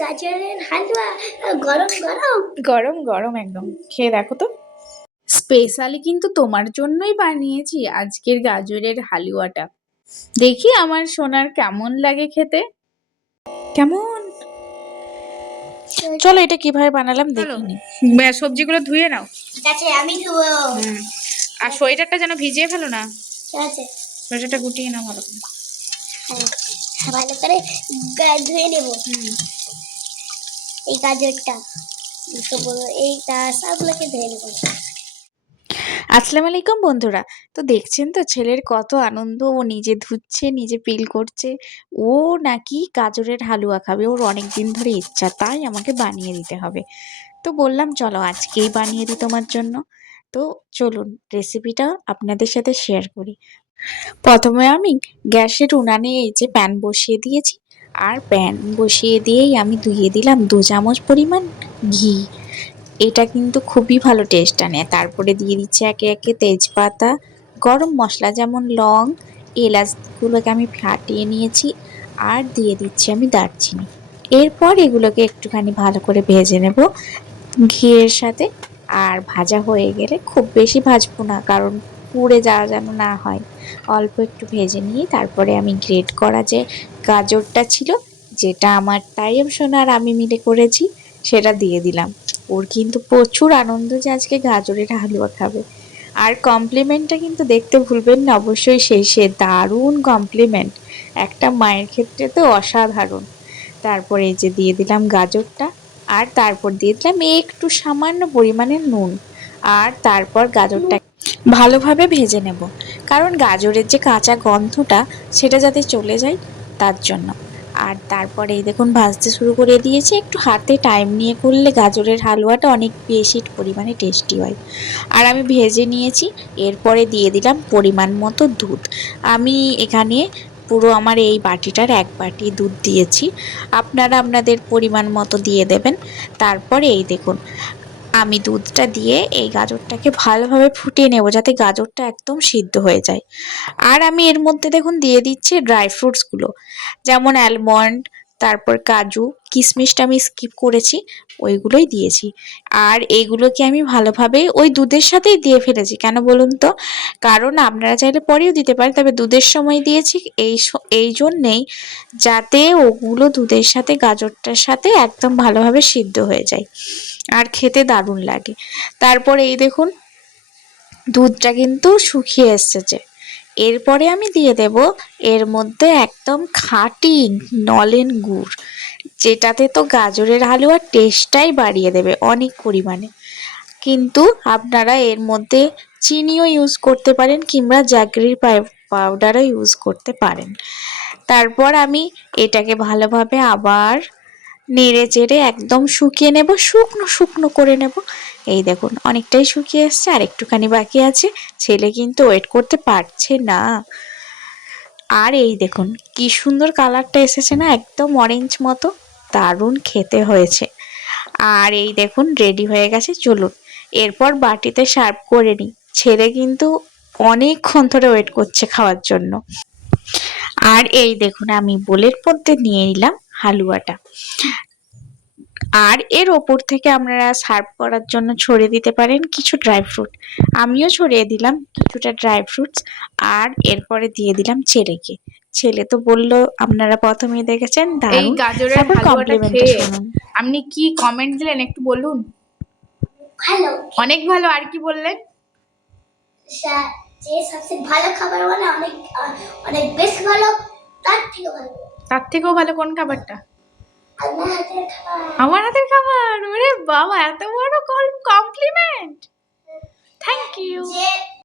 গাজরের হালুয়া গরম গরম। গরম গরম একদম খেয়ে দেখো তো। স্পেশালি কিন্তু তোমার জন্যই বানিয়েছি আজকের গাজরের হালুয়াটা। দেখি আমার সোনার কেমন লাগে খেতে। কেমন? চলো এটা কিভাবে বানালাম দেখিনি। সবজিগুলো ধুয়ে নাও। ঠিক আছে, আমি ধুবো। আর সোয়েটারটা যেন ভিজিয়ে ফেলো না। ঠিক আছে, সোয়েটারটা গুটিয়ে নাও ভালো করে। ভালো করে ধুয়ে নেব। এই গাজরটা এইটা সবগুলোকে ধুয়ে নেব। আসসালামু আলাইকুম বন্ধুরা। তো দেখছেন তো ছেলের কত আনন্দ, ও নিজে ধুচ্ছে নিজে পিল করছে। ও নাকি গাজরের হালুয়া খাবে, ওর অনেক দিন ধরে ইচ্ছা, তাই আমাকে বানিয়ে দিতে হবে। তো বললাম চলো আজকেই বানিয়ে দিই তোমার জন্য। তো চলুন রেসিপিটা আপনাদের সাথে শেয়ার করি। প্রথমে আমি গ্যাসের উনানে এই যে প্যান বসিয়ে দিয়েছি, আর প্যান বসিয়ে দিয়েই আমি দিয়ে দিলাম 2 চামচ পরিমাণ ঘি। এটা কিন্তু খুবই ভালো টেস্ট আনে। তারপরে দিয়ে দিচ্ছি একে একে তেজপাতা, গরম মশলা যেমন লং, এলাচগুলোকে আমি ফাটিয়ে নিয়েছি, আর দিয়ে দিচ্ছি আমি দারচিনি। এরপর এগুলোকে একটুখানি ভালো করে ভেজে নেব ঘিয়ের সাথে। আর ভাজা হয়ে গেলে, খুব বেশি ভাজবো না কারণ পুড়ে যাওয়া যেন না হয়, অল্প একটু ভেজে নিয়ে তারপরে আমি গ্রেট করা যে গাজরটা ছিল, যেটা আমার তাইয়েব সোনা আর আমি মিলে করেছি, সেটা দিয়ে দিলাম। ওর কিন্তু প্রচুর আনন্দ যে আজকে গাজরের হালুয়া খাবে। আর কমপ্লিমেন্টটা কিন্তু দেখতে ভুলবেন না অবশ্যই, শেষে দারুণ কমপ্লিমেন্ট, একটা মায়ের ক্ষেত্রে তো অসাধারণ। তারপরে এই যে দিয়ে দিলাম গাজরটা, আর তারপর দিয়ে দিলাম একটু সামান্য পরিমাণের নুন। আর তারপর গাজরটা ভালোভাবে ভেজে নেব, কারণ গাজরের যে কাঁচা গন্ধটা সেটা যাতে চলে যায় তার জন্য। আর তারপরে এই দেখুন ভাজতে শুরু করে দিয়েছি। একটু হাতে টাইম নিয়ে করলে গাজরের হালুয়াটা অনেক বেশি পরিমাণে টেস্টি হয়। আর আমি ভেজে নিয়েছি। এরপরে দিয়ে দিলাম পরিমাণ মতো দুধ। আমি এখানে পুরো আমার এই বাটিটার 1 বাটি দুধ দিয়েছি, আপনারা আপনাদের পরিমাণ মতো দিয়ে দেবেন। তারপরে এই দেখুন আমি দুধটা দিয়ে এই গাজরটাকে ভালোভাবে ফুটিয়ে নেব, যাতে গাজরটা একদম সিদ্ধ হয়ে যায়। আর আমি এর মধ্যে দেখুন দিয়ে দিচ্ছি ড্রাই ফ্রুটসগুলো, যেমন অ্যালমন্ড, তারপর কাজু, কিশমিশটা আমি স্কিপ করেছি, ওইগুলোই দিয়েছি। আর এইগুলোকে আমি ভালোভাবে ওই দুধের সাথেই দিয়ে ফেলেছি। কেন বলুন তো? কারণ আপনারা চাইলে পরেও দিতে পারেন, তবে দুধের সময় দিয়েছি এই জন্যেই যাতে ওগুলো দুধের সাথে গাজরটার সাথে একদম ভালোভাবে সিদ্ধ হয়ে যায় আর খেতে দারুণ লাগে। তারপরে এই দেখুন দুধটা কিন্তু শুকিয়ে এসেছে। এরপরে আমি দিয়ে দেব এর মধ্যে একদম খাঁটি নলেন গুড়, যেটাতে তো গাজরের হালুয়ার টেস্টটাই বাড়িয়ে দেবে অনেক পরিমাণে। কিন্তু আপনারা এর মধ্যে চিনিও ইউজ করতে পারেন, কিংবা জাগরির পাউডারও ইউজ করতে পারেন। তারপর আমি এটাকে ভালোভাবে আবার নেড়ে চেড়ে একদম শুকিয়ে নেব, শুকনো শুকনো করে নেব। এই দেখুন অনেকটাই শুকিয়ে এসছে, আর একটুখানি বাকি আছে। ছেলে কিন্তু ওয়েট করতে পারছে না। আর এই দেখুন কি সুন্দর কালারটা এসেছে না, একদম অরেঞ্জ মতো, দারুণ খেতে হয়েছে। আর এই দেখুন রেডি হয়ে গেছে। চলুন এরপর বাটিতে সার্ভ করে নিই। ছেলে কিন্তু অনেকক্ষণ ধরে ওয়েট করছে খাওয়ার জন্য। আর এই দেখুন আমি বোলের মধ্যে নিয়ে নিলাম হালুয়াটা, আর এর ওপর থেকে আপনারা সার্ভ করার জন্য ছড়িয়ে দিতে পারেন কিছু ড্রাই ফ্রুট। আমিও ছড়িয়ে দিলাম কিছুটা ড্রাই ফ্রুটস। আর এরপরে দিয়ে দিলাম ছেলেকে। ছেলে তো বললো, আপনারা প্রথমেই দেখেছেন এই দারুণ। গাজরের তারপর হালুয়াটা কমপ্লিমেন্টটা খেয়ে শুনুন। আপনি কি কমেন্ট দিলেন একটু বলুন। ভালো, অনেক ভালো। আর কি বললেন? যে সবচেয়ে ভালো খাবার মানে অনেক অনেক বেশি ভালো, তার থেকে ভালো। তার থেকেও ভালো কোন খাবারটা? আমার হাতের খাবার। আমার হাতের খাবার? ওরে বাবা, এত বড় কমপ্লিমেন্ট! Thank you. যে